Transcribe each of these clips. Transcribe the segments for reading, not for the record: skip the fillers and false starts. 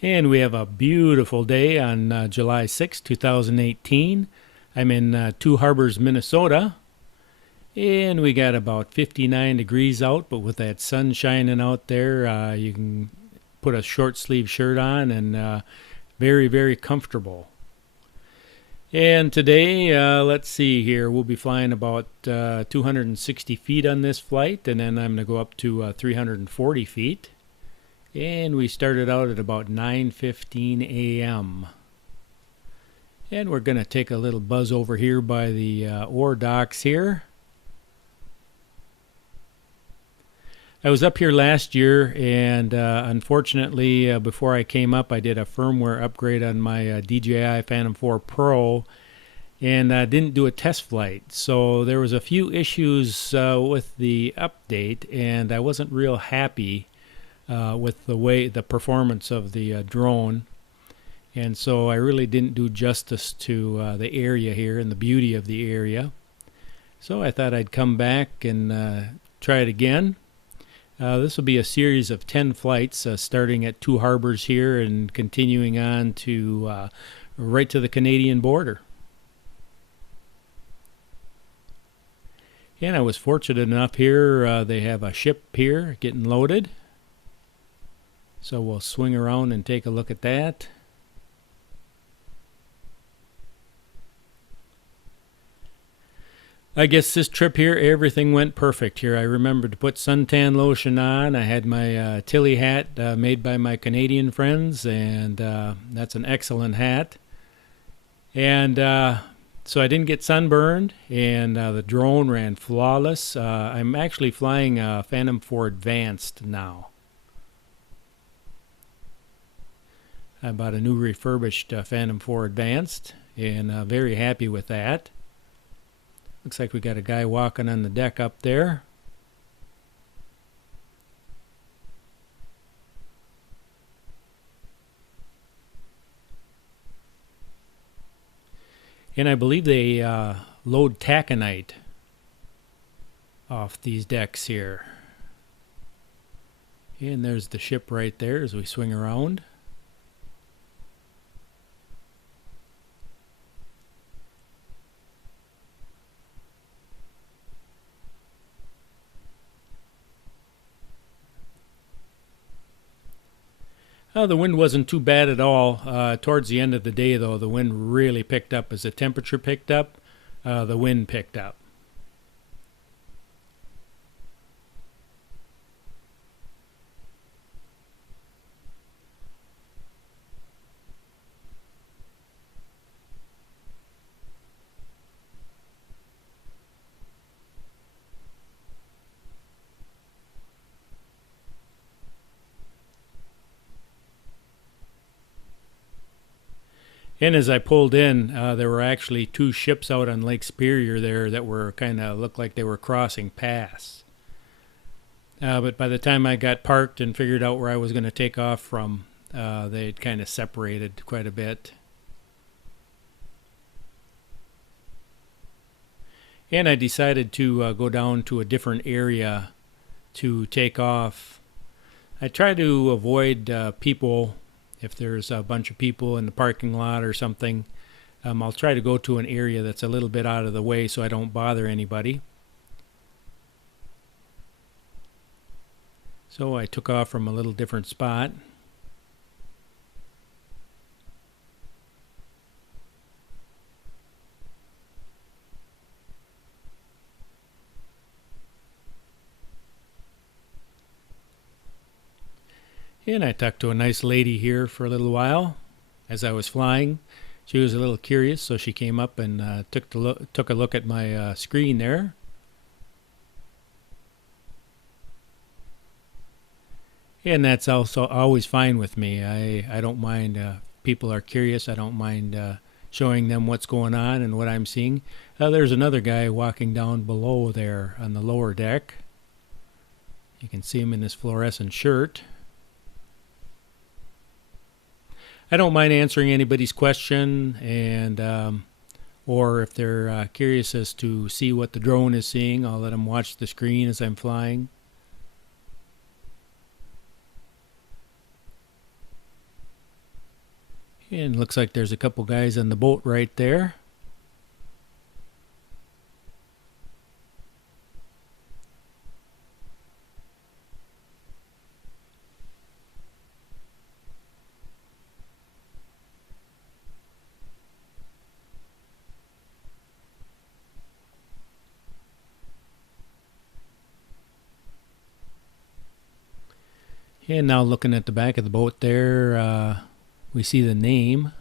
And we have a beautiful day on July 6, 2018. I'm in Two Harbors, Minnesota. And we got about 59 degrees out, but with that sun shining out there, you can put a short sleeve shirt on and very, very comfortable. And today, let's see here, we'll be flying about 260 feet on this flight, and then I'm going to go up to 340 feet. And we started out at about 9:15 a.m. And we're going to take a little buzz over here by the ore docks here. I was up here last year, and unfortunately, before I came up, I did a firmware upgrade on my DJI Phantom 4 Pro, and didn't do a test flight. So there was a few issues with the update, and I wasn't real happy with the performance of the drone. And so I really didn't do justice to the area here and the beauty of the area. So I thought I'd come back and try it again. This will be a series of 10 flights, starting at Two Harbors here and continuing on to right to the Canadian border. And I was fortunate enough here, they have a ship here getting loaded. So we'll swing around and take a look at that. I guess this trip here, everything went perfect here. I remembered to put suntan lotion on. I had my Tilly hat made by my Canadian friends, and that's an excellent hat. And so I didn't get sunburned, and the drone ran flawless. I'm actually flying Phantom 4 Advanced now. I bought a new refurbished Phantom 4 Advanced, and very happy with that. Looks like we got a guy walking on the deck up there. And I believe they load taconite off these decks here. And there's the ship right there as we swing around. The wind wasn't too bad at all. Towards the end of the day, though, the wind really picked up. As the temperature picked up, the wind picked up. And as I pulled in, there were actually two ships out on Lake Superior there that were kind of looked like they were crossing paths. But by the time I got parked and figured out where I was going to take off from, they had kind of separated quite a bit. And I decided to go down to a different area to take off. I try to avoid people. If there's a bunch of people in the parking lot or something, I'll try to go to an area that's a little bit out of the way so I don't bother anybody. So I took off from a little different spot. And I talked to a nice lady here for a little while as I was flying. She was a little curious, so she came up and took a look at my screen there. And that's also always fine with me. I don't mind people are curious. I don't mind showing them what's going on and what I'm seeing. There's another guy walking down below there on the lower deck. You can see him in his fluorescent shirt. I don't mind answering anybody's question, and or if they're curious as to see what the drone is seeing, I'll let them watch the screen as I'm flying. And looks like there's a couple guys on the boat right there. And now looking at the back of the boat there, we see the name.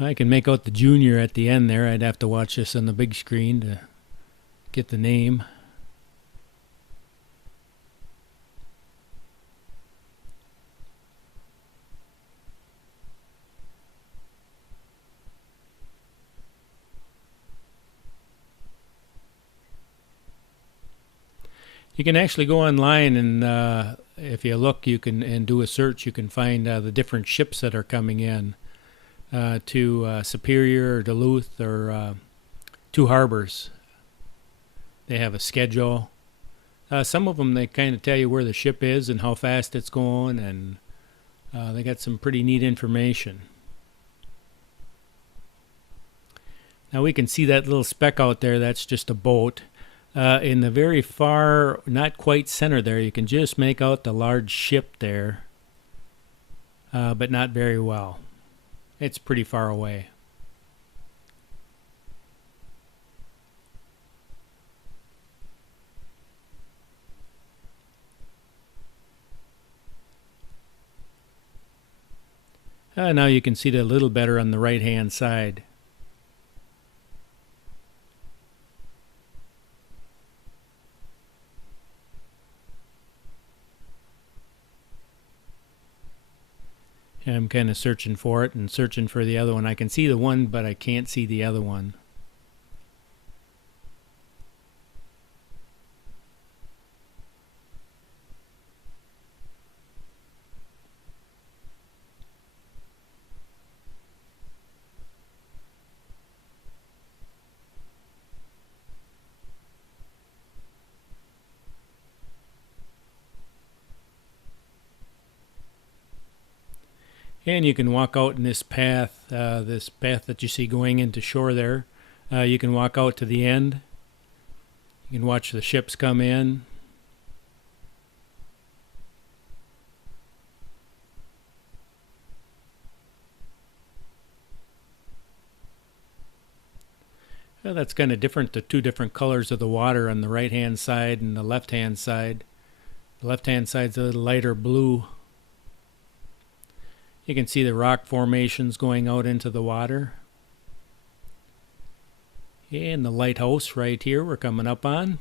I can make out the junior at the end there. I'd have to watch this on the big screen to get the name. You can actually go online and if you look, you can and do a search. You can find the different ships that are coming in to Superior or Duluth or Two Harbors. They have a schedule. Some of them they kind of tell you where the ship is and how fast it's going, and they got some pretty neat information. Now we can see that little speck out there. That's just a boat. In the very far, not quite center there, you can just make out the large ship there, but not very well. It's pretty far away. Now you can see it a little better on the right-hand side. I'm kind of searching for it and searching for the other one. I can see the one, but I can't see the other one. And you can walk out in this path that you see going into shore there. You can walk out to the end. You can watch the ships come in. Well, that's kind of different, the two different colors of the water on the right-hand side and the left-hand side. The left-hand side's a little lighter blue. You can see the rock formations going out into the water. And the lighthouse right here we're coming up on.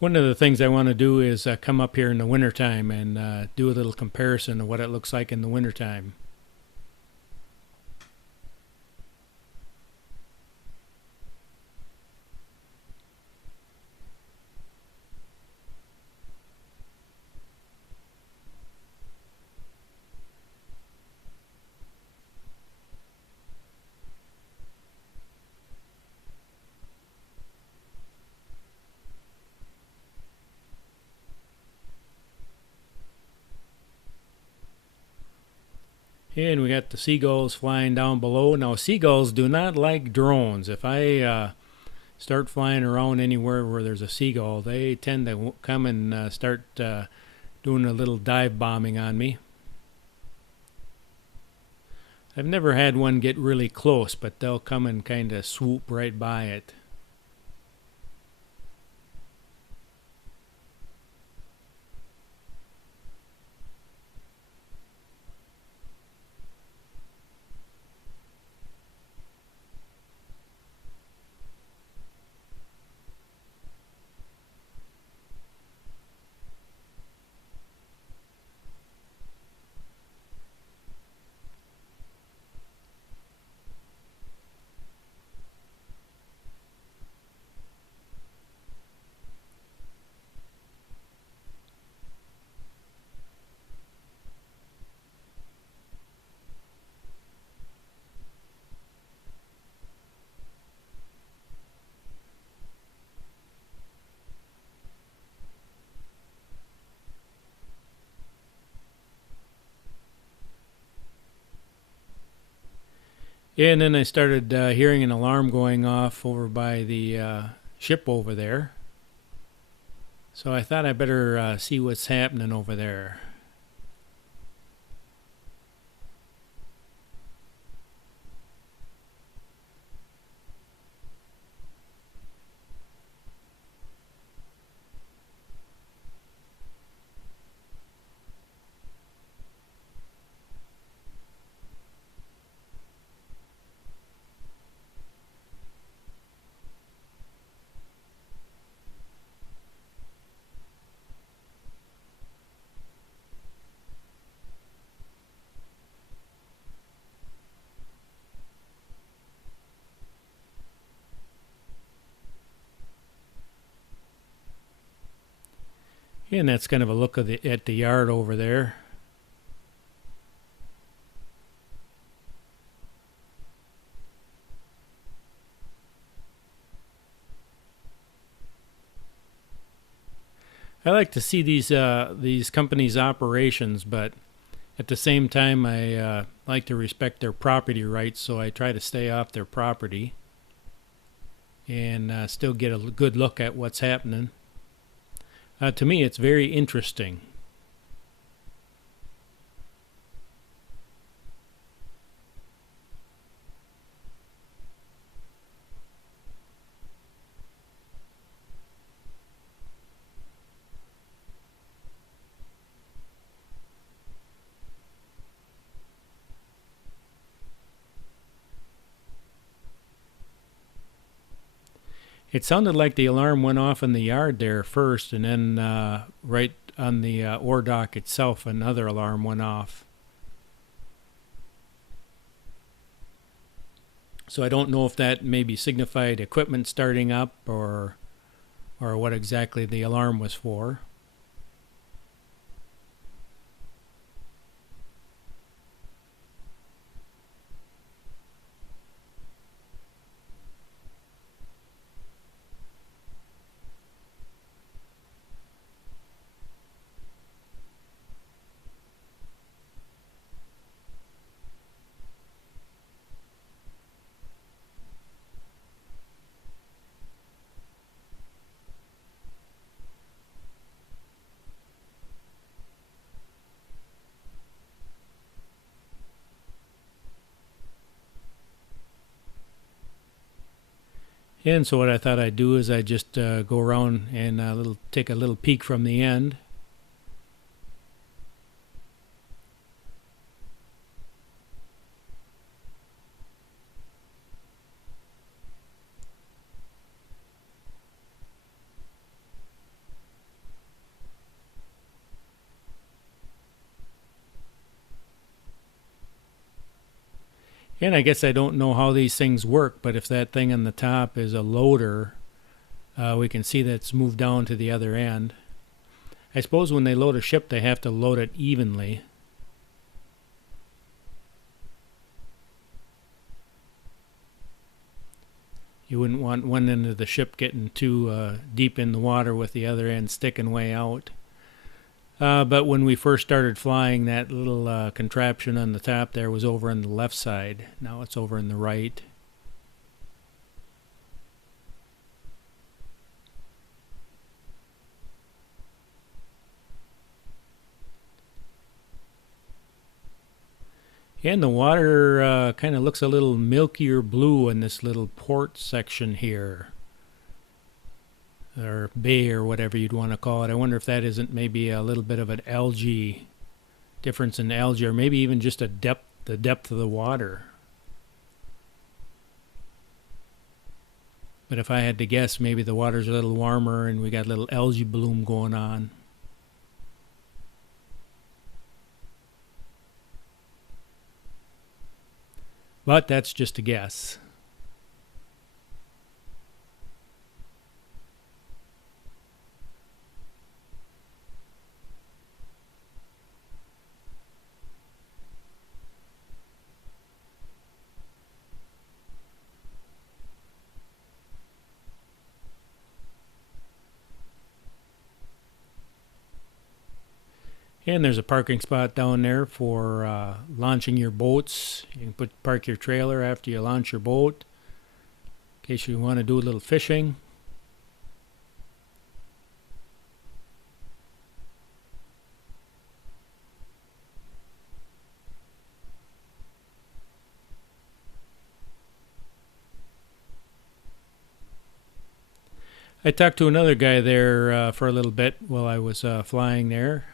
One of the things I want to do is come up here in the wintertime and do a little comparison of what it looks like in the wintertime. And we got the seagulls flying down below. Now, seagulls do not like drones. If I start flying around anywhere where there's a seagull, they tend to come and start doing a little dive bombing on me. I've never had one get really close, but they'll come and kind of swoop right by it. And then I started hearing an alarm going off over by the ship over there. So I thought I better see what's happening over there. And that's kind of a look at the yard over there. I like to see these companies' operations, but at the same time, I like to respect their property rights, so I try to stay off their property and still get a good look at what's happening. To me, it's very interesting. It sounded like the alarm went off in the yard there first, and then right on the ore dock itself, another alarm went off. So I don't know if that maybe signified equipment starting up or what exactly the alarm was for. And so what I thought I'd do is I just go around and take a little peek from the end. And I guess I don't know how these things work, but if that thing on the top is a loader, we can see that's moved down to the other end. I suppose when they load a ship, they have to load it evenly. You wouldn't want one end of the ship getting too deep in the water with the other end sticking way out. But when we first started flying, that little contraption on the top there was over on the left side. Now it's over on the right. And the water kind of looks a little milkier blue in this little port section here, or bay, or whatever you'd want to call it. I wonder if that isn't maybe a little bit of an algae difference in algae, or maybe even just the depth of the water. But if I had to guess, maybe the water's a little warmer and we got a little algae bloom going on. But that's just a guess. And there's a parking spot down there for launching your boats. You can park your trailer after you launch your boat in case you want to do a little fishing. I talked to another guy there for a little bit while I was flying there.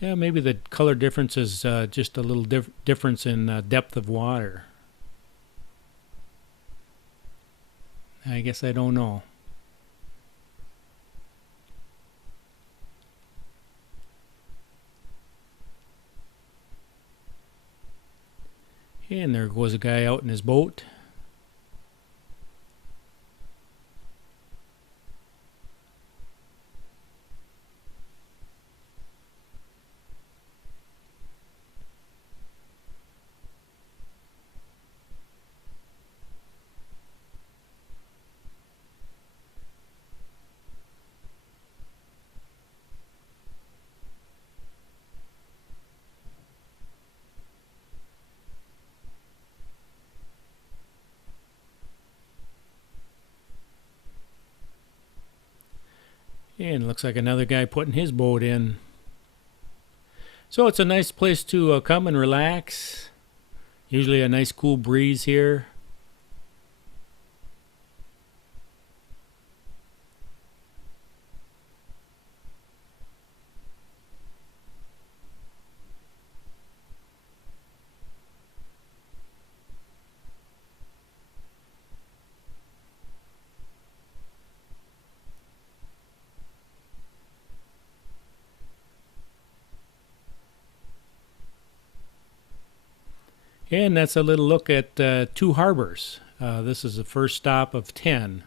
Yeah, maybe the color difference is just a little difference in depth of water. I guess I don't know. And there goes a guy out in his boat. And looks like another guy putting his boat in. So it's a nice place to come and relax. Usually a nice cool breeze here. And that's a little look at two harbors. This is the first stop of 10.